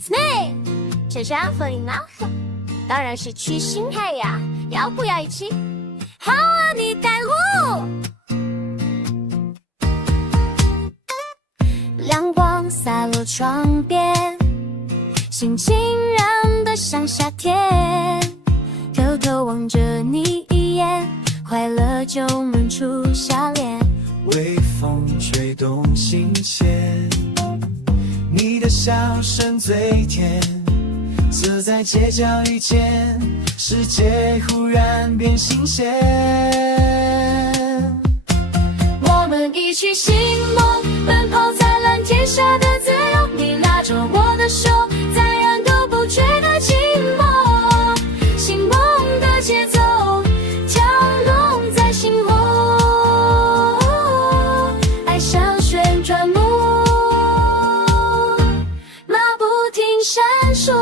Snake， 这是安粉吗？当然是去新海呀，要不要一起？好啊，你带路。阳光洒落窗边，心情燃得像夏天。偷偷望着你一眼，快乐就能出笑脸。微风吹动心弦，你的笑声最甜，走在街角遇见，世界忽然变新鲜。我们一起寻梦，奔跑在蓝天下的自由。你拉着我的手，再远都不觉得寂寞。醒梦的节奏，跳动在心窝，爱像旋转木马不停闪烁。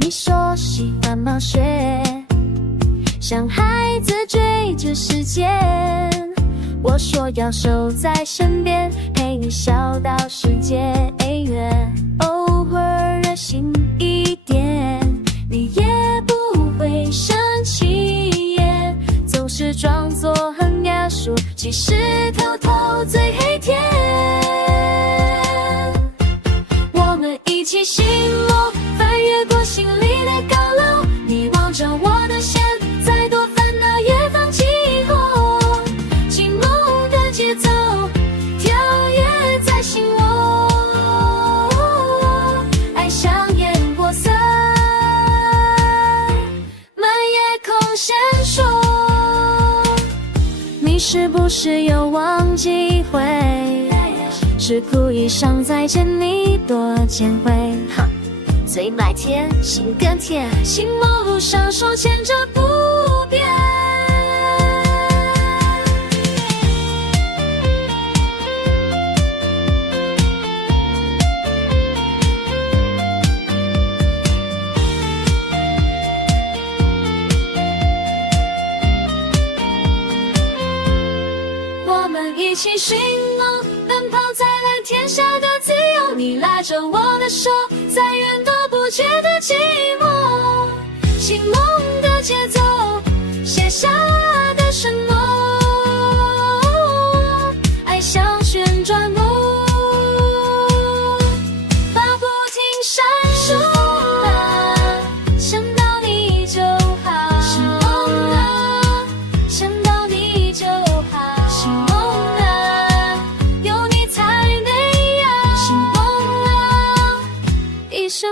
你说喜欢冒险，像孩子追着时间，我说要守在身边，陪你笑到世界远。偶尔热心一点，你也不会生气耶，总是装作很严肃，其实偷偷最黑甜。我们一起醒梦，翻越过心里的高楼，你望着我的线，再多烦恼也放弃后，寂寞的节奏跳跃在心窝，爱像烟火色，漫夜空闪烁。你是不是又忘记回？是故意想再见你多见回。嘴麦甜，心更甜，心梦路上手牵着不变。我们一起寻梦，奔跑在蓝天下的自由。你拉着我的手，再远都不觉得寂寞。醒梦的节奏，写下的承诺，爱像旋转木马不停闪烁。想到你就好，是梦啊，想到你就好，是梦啊，有你才美啊，是梦啊，一生